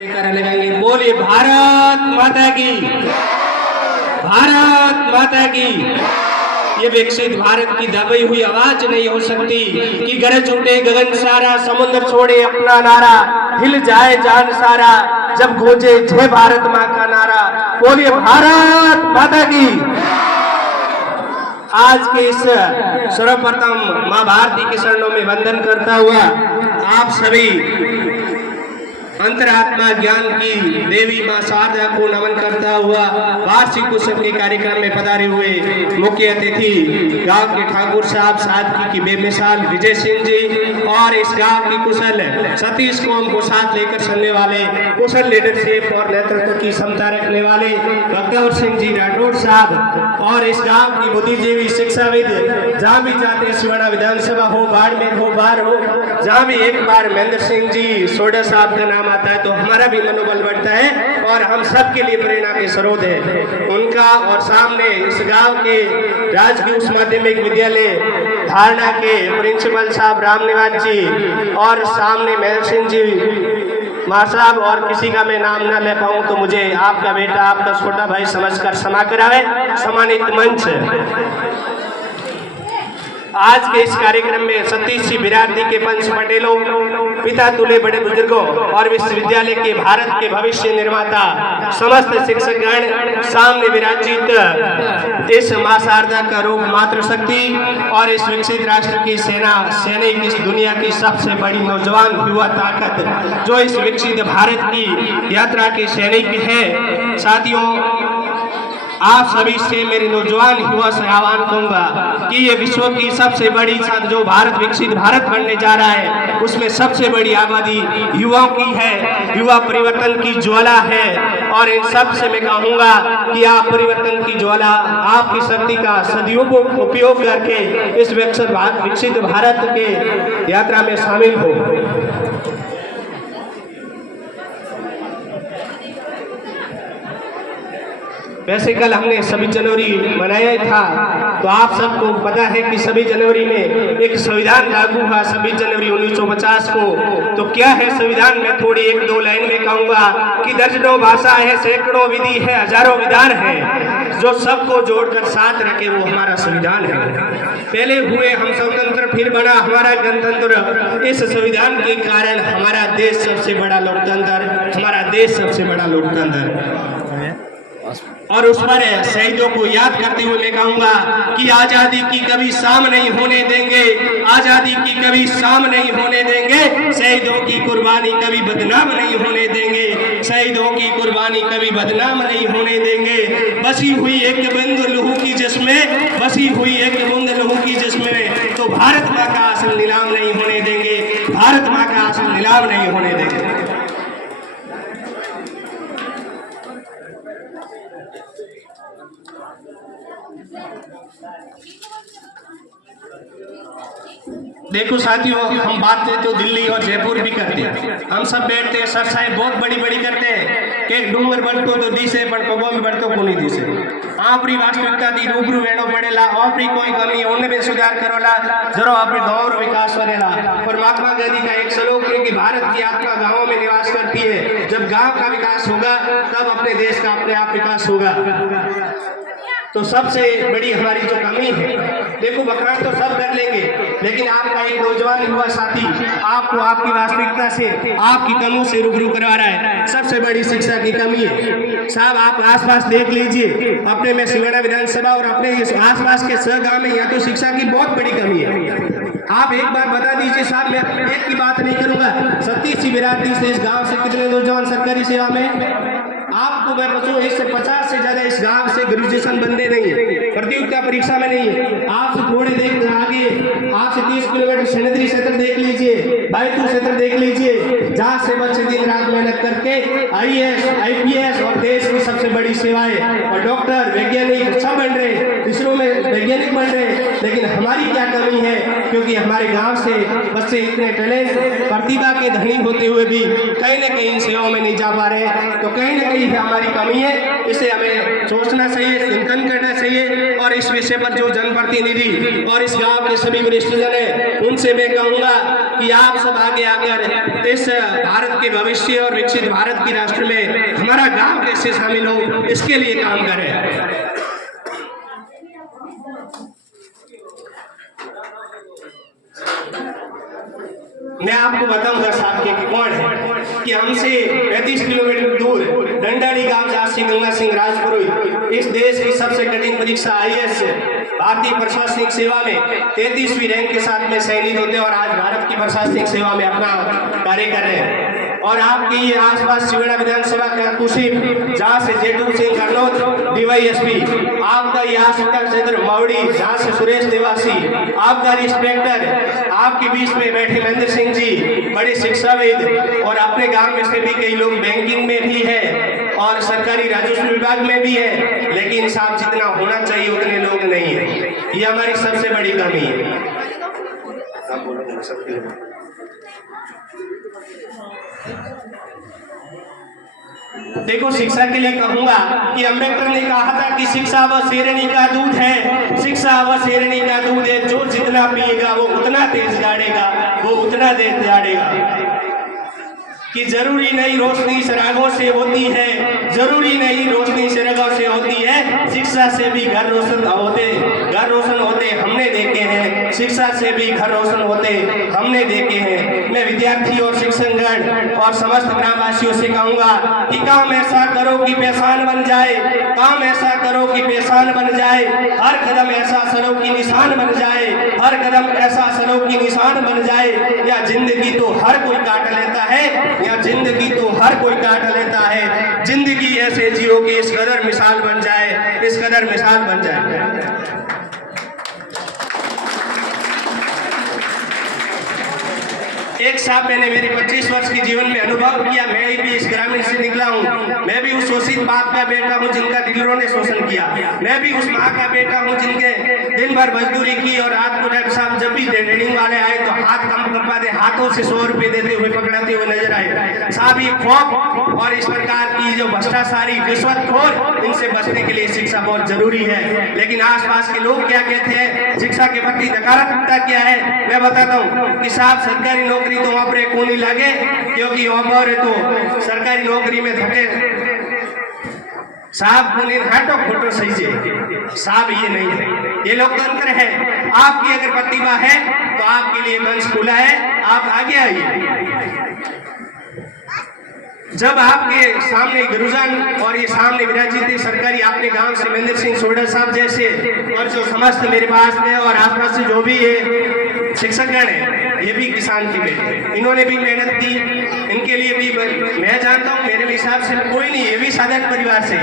लगाएंगे। बोलिए भारत माता की, भारत माता की। ये विकसित भारत की दबी हुई आवाज नहीं हो सकती कि गरज उठे गगन सारा, समुद्र छोड़े अपना नारा, हिल जाए जान सारा जब गूंजे जय भारत माँ का नारा। बोलिए भारत माता की। आज के इस सर्वप्रथम माँ भारती के चरणों में वंदन करता हुआ आप सभी अंतरात्मा ज्ञान की देवी मां शारदा को नमन करता हुआ वार्षिक उत्सव के कार्यक्रम में पधारे हुए मुख्य अतिथि गांव के ठाकुर साहब सादगी की बेमिसाल विजय सिंह जी और इस गांव की कुशल सतीश को हमको साथ लेकर चलने वाले कुशल लीडरशिप और नेतृत्व की क्षमता रखने वाले भगतौर सिंह जी राठौड़ साहब और इस गांव की बुद्धिजीवी शिक्षाविद, जहाँ भी जाते सिवाड़ा विधानसभा हो, बाड़मेर हो, बार हो, जहाँ भी एक बार महेंद्र सिंह जी सोडा साहब का नाम आता है तो हमारा भी मनोबल बढ़ता है और हम सब के लिए प्रेरणा के स्रोत है उनका। और सामने इस गांव के राजकीय उच्च माध्यमिक विद्यालय धारणा के प्रिंसिपल साहब रामनिवास जी और सामने महेंद्र सिंह जी माँ साहब और किसी का मैं नाम ना ले पाऊं तो मुझे आपका बेटा, आपका छोटा भाई समझकर क्षमा करावे। सम्मानित मंच, आज के इस कार्यक्रम में सतीश जी बिरादरी के पंच पटेलों, पिता तुल्य बड़े बुजुर्गों और विश्वविद्यालय के भारत के भविष्य निर्माता समस्त शिक्षकगण सामने विराजित इस मां शारदा का रूप मातृ शक्ति और इस विकसित राष्ट्र की सेना सैनिक, इस दुनिया की सबसे बड़ी नौजवान युवा ताकत जो इस विकसित भारत की यात्रा के सैनिक है। साथियों, आप सभी से मेरे नौजवान युवा से आह्वान करूंगा कि ये विश्व की सबसे बड़ी जो भारत विकसित भारत बनने जा रहा है उसमें सबसे बड़ी आबादी युवाओं की है। युवा परिवर्तन की ज्वाला है और इन सब से मैं कहूंगा कि आप परिवर्तन की ज्वाला, आपकी शक्ति का सदुपयोग उपयोग करके इस विकसित भारत के यात्रा में शामिल हो। वैसे कल हमने 26 जनवरी मनाया था तो आप सबको पता है कि 26 जनवरी में एक संविधान लागू हुआ 26 जनवरी 1950 को। तो क्या है संविधान में थोड़ी एक दो लाइन में कहूंगा कि दर्जनों भाषा है, सैकड़ों विधि है, हजारों विधान है, जो सबको जोड़कर साथ रखे वो हमारा संविधान है। पहले हुए हम स्वतंत्र, फिर बना हमारा गणतंत्र। इस संविधान के कारण हमारा देश सबसे बड़ा लोकतंत्र, हमारा देश सबसे बड़ा लोकतंत्र। और उस पर शहीदों को याद करते हुए मैं कहूंगा कि आजादी की कभी शाम नहीं होने देंगे, आजादी की कभी शाम नहीं होने देंगे, शहीदों की कुर्बानी कभी बदनाम नहीं होने देंगे, शहीदों की कुर्बानी कभी बदनाम नहीं होने देंगे। बसी हुई एक बूंद लहू की जिसमें, बसी हुई एक बूंद लहू की जिसमें, तो भारत माँ का असल नीलाम नहीं होने देंगे, भारत माँ का असल नीलाम नहीं होने देंगे। देखो साथियों, हम बात करते तो दिल्ली और जयपुर भी करते हैं, हम सब बैठते हैं, सरसाएं बहुत बड़ी बड़ी करते हैं कि डूंगर बढ़तो तो दिसे पण पगों में बढ़तो को नहीं दिसे। आपरी वास्तविकता दी रूबरू वेणो पड़ेला, आपरी कोई कमी उनमें सुधार करोला, जरो आपरे गाँव विकास करेला। और महात्मा गांधी का एक श्लोक है कि भारत की आत्मा गाँवों में निवास करती है, जब गाँव का विकास होगा तब अपने देश का अपने आप विकास होगा। तो सबसे बड़ी हमारी जो कमी है, देखो बकरान तो सब कर लेंगे लेकिन आपका एक नौजवान युवा साथी आपको आपकी वास्तविकता से, आपकी कमियों से रूबरू करवा रहा है। सबसे बड़ी शिक्षा की कमी है साहब। आप आसपास देख लीजिए, अपने में सिवाड़ा विधानसभा और अपने आसपास के 100 गांव में या तो शिक्षा की बहुत बड़ी कमी है। आप एक बार बता दीजिए साहब, मैं एक की बात नहीं करूंगा, सतीश जी बिरादरी से इस गाँव से कितने नौजवान सरकारी सेवा में? आपको मैं बच्चों 150 से ज्यादा इस गांव से ग्रेजुएशन बंदे नहीं है, प्रतियोगिता परीक्षा में नहीं है। आपसे थोड़े देख आगे, आपसे 30 किलोमीटर सैनिटरी क्षेत्र देख लीजिए, बायतू क्षेत्र देख लीजिए, जहाँ से बच्चे दिन रात मेहनत करके IAS, IPS और देश की सबसे बड़ी सेवाएं और डॉक्टर, वैज्ञानिक सब बन रहे, इसरो में वैज्ञानिक बन रहे। लेकिन हमारी क्या कमी है? क्योंकि हमारे गाँव से बच्चे इतने टैलेंट, प्रतिभा के धनी होते हुए भी कहीं न कहीं इन सेवाओं में नहीं जा पा रहे। तो कहीं न कहीं ही हमारी कमी है, इसे हमें सोचना चाहिए, चिंतन करना चाहिए। और इस विषय पर जो जनप्रतिनिधि और इस गांव के सभी वरिष्ठजन हैं, उनसे मैं कहूँगा कि आप सब आगे आकर इस भारत के भविष्य और विकसित भारत की राष्ट्र में हमारा गांव कैसे शामिल हो, इसके लिए काम करें। मैं आपको बताऊंगा साहब के कौन है कि हमसे 35 किलोमीटर दूर डंडारी गांव जहाँ श्री गंगा सिंह राजपुरोहित इस देश की सबसे कठिन परीक्षा IAS भारतीय प्रशासनिक सेवा में 33वीं रैंक के साथ में चयनित होते हैं और आज भारत की प्रशासनिक सेवा में अपना कार्य कर रहे हैं। और आपके ये आसपास शिवड़ा विधानसभा का कुशीप जहाँ से जेटू सिंह गहलोत DYSP, आपका ये आसपास क्षेत्र मौड़ी जहाँ से सुरेश देवासी, आपका इंस्पेक्टर, आपके बीच में बैठे महेंद्र सिंह जी बड़े शिक्षाविद, और अपने गांव में से भी कई लोग बैंकिंग में भी है और सरकारी राजस्व विभाग में भी है, लेकिन साहब जितना होना चाहिए उतने लोग नहीं है। ये हमारी सबसे बड़ी कमी है। देखो, शिक्षा के लिए कहूंगा कि अम्बेडकर ने कहा था कि शिक्षा व शेरनी का दूध है, शिक्षा व शेरनी का दूध है, जो जितना पिएगा वो उतना तेज दौड़ेगा, वो उतना तेज दौड़ेगा। कि जरूरी नहीं रोशनी चिरागों से होती है, जरूरी नहीं रोशनी चिरागों से होती है, शिक्षा से भी घर रोशन होते हमने देखे हैं, शिक्षा से भी घर रोशन होते हमने देखे हैं। मैं विद्यार्थी और शिक्षकगण और समस्त ग्रामवासियों से कहूँगा कि काम ऐसा करो कि पहचान बन जाए, काम ऐसा करो कि पहचान बन जाए, हर कदम ऐसा चलो कि निशान बन जाए, हर कदम ऐसा चलो कि निशान बन जाए। या जिंदगी तो हर कोई काट लेता है, या जिंदगी तो हर कोई काट लेता है, जिंदगी ऐसे जियो कि इस कदर मिसाल बन जाए, इस कदर मिसाल बन जाए। एक साहब मैंने मेरे 25 वर्ष के जीवन में अनुभव किया, मैं भी इस ग्रामीण से निकला हूँ, मैं भी उस शोषित बाप का बेटा हूँ जिनका डीलरों ने शोषण किया, मैं भी उस माँ का बेटा हूँ जिनके दिन भर मजदूरी की और रात को जब भी ट्रेनिंग वाले आए तो हाथ कम कपा दे, हाथों से 100 रुपये देते हुए पकड़ाते हुए नजर आए। साहब ये खौफ और इस प्रकार की जो भ्रष्टाचारी रिश्वतखोर, इनसे बचने के लिए शिक्षा बहुत जरूरी है। लेकिन आसपास के लोग क्या कहते हैं, शिक्षा के प्रति नकारात्मकता क्या है, मैं बताता हूँ कि साहब सरकारी नौकरी तो वहाँ पर को नहीं लगे, क्योंकि वहाँ पर तो सरकारी नौकरी में थके साहब को नहीं हटो फोटो सही से। साहब ये नहीं है, ये लोकतंत्र है। आपकी अगर प्रतिभा है तो आपके लिए मंच खुला है, आप आगे आइए। जब आपके सामने गुरुजन और ये सामने विराजित सरकारी आपने गांव से महेंद्र सिंह सोडा साहब जैसे और जो समस्त मेरे पास है और आसपास से जो भी ये शिक्षकगण है, ये भी किसान के बेटे, इन्होंने भी मेहनत की, इनके लिए भी मैं जानता हूँ, मेरे हिसाब से कोई नहीं, ये भी साधारण परिवार से।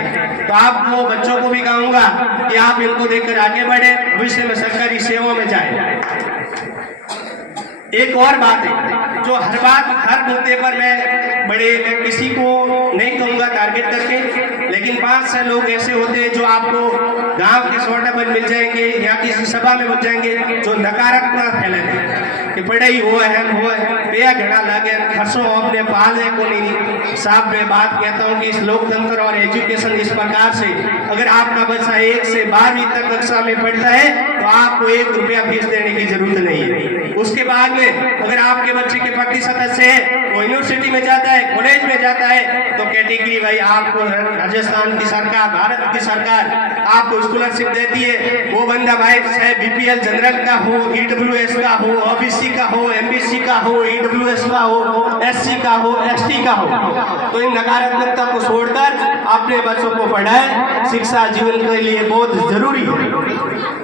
तो आप वो बच्चों को भी कहूँगा कि आप इनको देखकर आगे बढ़े, भविष्य में सरकारी सेवाओं में जाए। एक और बात है जो हर मुद्दे पर मैं किसी को नहीं कहूँगा टारगेट करके, लेकिन 5-6 लोग ऐसे होते हैं जो आपको गांव के छोटा पर मिल जाएंगे या किसी सभा में मिल जाएंगे, जो नकारात्मक फैलाते कि पढ़ाई हो है बेया घड़ा लगे खर्चों अपने पाल है को नहीं। साहब मैं बात कहता हूँ कि इस लोकतंत्र और एजुकेशन इस प्रकार से, अगर आपका बच्चा 1 से 12वीं तक कक्षा में पढ़ता है तो आपको 1 रुपया फीस देने की जरूरत नहीं है। उसके बाद में अगर आपके बच्चे के प्रतिशत अच्छे है, वो यूनिवर्सिटी में जाता है, कॉलेज में जाता है, तो कैटेगरी भाई आपको राजस्थान की सरकार, भारत की सरकार आपको स्कॉलरशिप देती है। वो बंदा भाई चाहे BPL जनरल का हो, EWS का हो, OBC का हो, MBC का हो, EWS का हो, SC का हो, ST का हो, तो इन नकारात्मकता को छोड़कर अपने बच्चों को पढ़ाए। शिक्षा जीवन के लिए बहुत जरूरी है।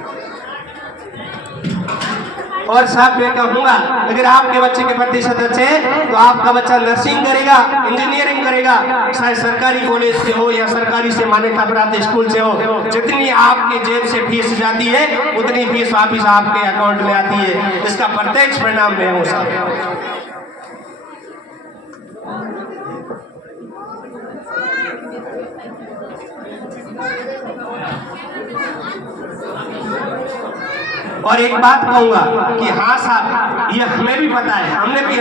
और साहब मैं कहूँगा अगर आपके बच्चे के प्रतिशत अच्छे हैं तो आपका बच्चा नर्सिंग करेगा, इंजीनियरिंग करेगा, चाहे सरकारी कॉलेज से हो या सरकारी से मान्यता प्राप्त स्कूल से हो, जितनी आपके जेब से फीस जाती है उतनी फीस वापिस आपके अकाउंट में आती है। इसका प्रत्यक्ष परिणाम मैं हूँ साहब। और एक बात कहूँगा कि हाँ साहब, ये हमें भी पता है, हमने भी